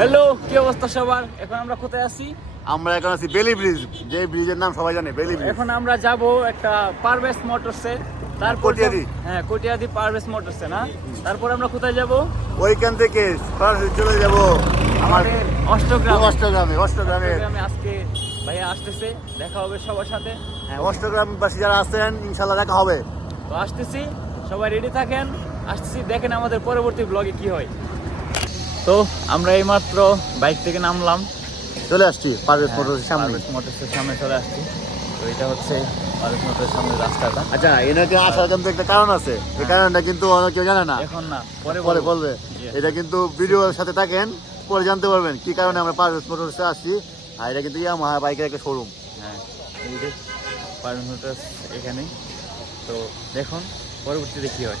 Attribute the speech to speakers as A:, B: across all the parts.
A: Hello কি অবস্থা সবার? এখন আমরা কোথায় আছি?
B: আমরা এখন আছি বেলি ব্রিজ যে ব্রিজের নাম সবাই জানে বেলি ব্রিজ
A: এখন আমরা যাব একটা পারভেজ মোটরসে তারপর
B: কটিয়াদি।
A: হ্যাঁ কটিয়াদি পারভেজ মোটরসে না? তারপর আমরা কোথায় যাব?
B: ওইখান থেকে সরাসরি চলে যাব। আমার
A: আমাদের অষ্টগ্রামে।
B: অষ্টগ্রামে অষ্টগ্রামে।
A: আজকে ভাইয়া আসতেছে দেখা হবে সবার সাথে।
B: হ্যাঁ অষ্টগ্রামবাসী যারা আছেন ইনশাল্লাহ দেখা হবে।
A: তো আসতেছি সবাই রেডি থাকেন। আসতেছি দেখেন আমাদের পরবর্তী ব্লগে কি হয়। তো আমরা এইমাত্র বাইক থেকে নামলাম।
B: চলে আসছি পারভেজ
A: হ্যাঁ,
B: মোটরের সামনে
A: পারভেজ মোটরসের সামনে চলে আসছি। তো এটা হচ্ছে পারভেজ মোটরের সামনে রাস্তাটা।
B: আচ্ছা এনাকে আসার কিন্তু একটা কারণ আছে। এই কারণটা কিন্তু অনেক কেউ জানে না।
A: এখন না পরে
B: পরে
A: বলবে।
B: এটা কিন্তু ভিডিওর সাথে থাকেন পরে জানতে পারবেন কি কারণে আমরা পারভেজ মোটরসে আসছি। আর এটা কিন্তু ইয়ামাহা বাইকের একটা শোরুম
A: হ্যাঁ এই যে পারভেজ মোটরস এখানে তো দেখুন পরবর্তীতে কি হয়।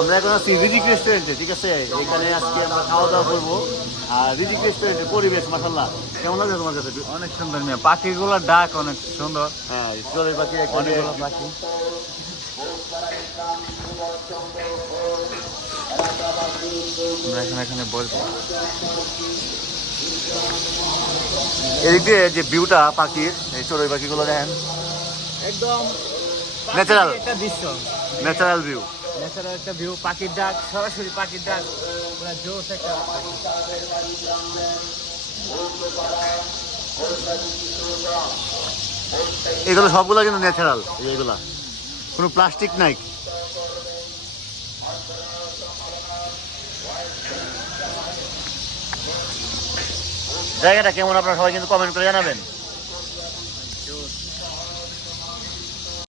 B: আমরা এখন আছি রিজিক রেস্টুরেন্টে ঠিক আছে? এখানে আজকে আমরা খাওয়া দাওয়া করব। আর রিজিক রেস্টুরেন্টের পরিবেশ মাসাল্লাহ কেমন লাগে তোমার কাছে?
A: অনেক সুন্দর মেয়ে। পাখিগুলোর ডাক অনেক সুন্দর।
B: হ্যাঁ চলের পাখি
A: অনেকগুলো পাখি। আমরা এখন এখানে বসবো।
B: এদিক দিয়ে যে ভিউটা পাখির এই চড়ুই পাখিগুলো দেখেন।
A: একদম দৃশ্য।
B: ন্যাচারাল ভিউ
A: ন্যাচারাল একটা ভিউ পাখির ডাক, সরাসরি পাখির ডাক। পুরো জোস একটা
B: এগুলো সবগুলো কিন্তু ন্যাচারাল এইগুলা কোনো প্লাস্টিক নাই। জায়গাটা কেমন আপনারা সবাই কিন্তু কমেন্ট করে জানাবেন।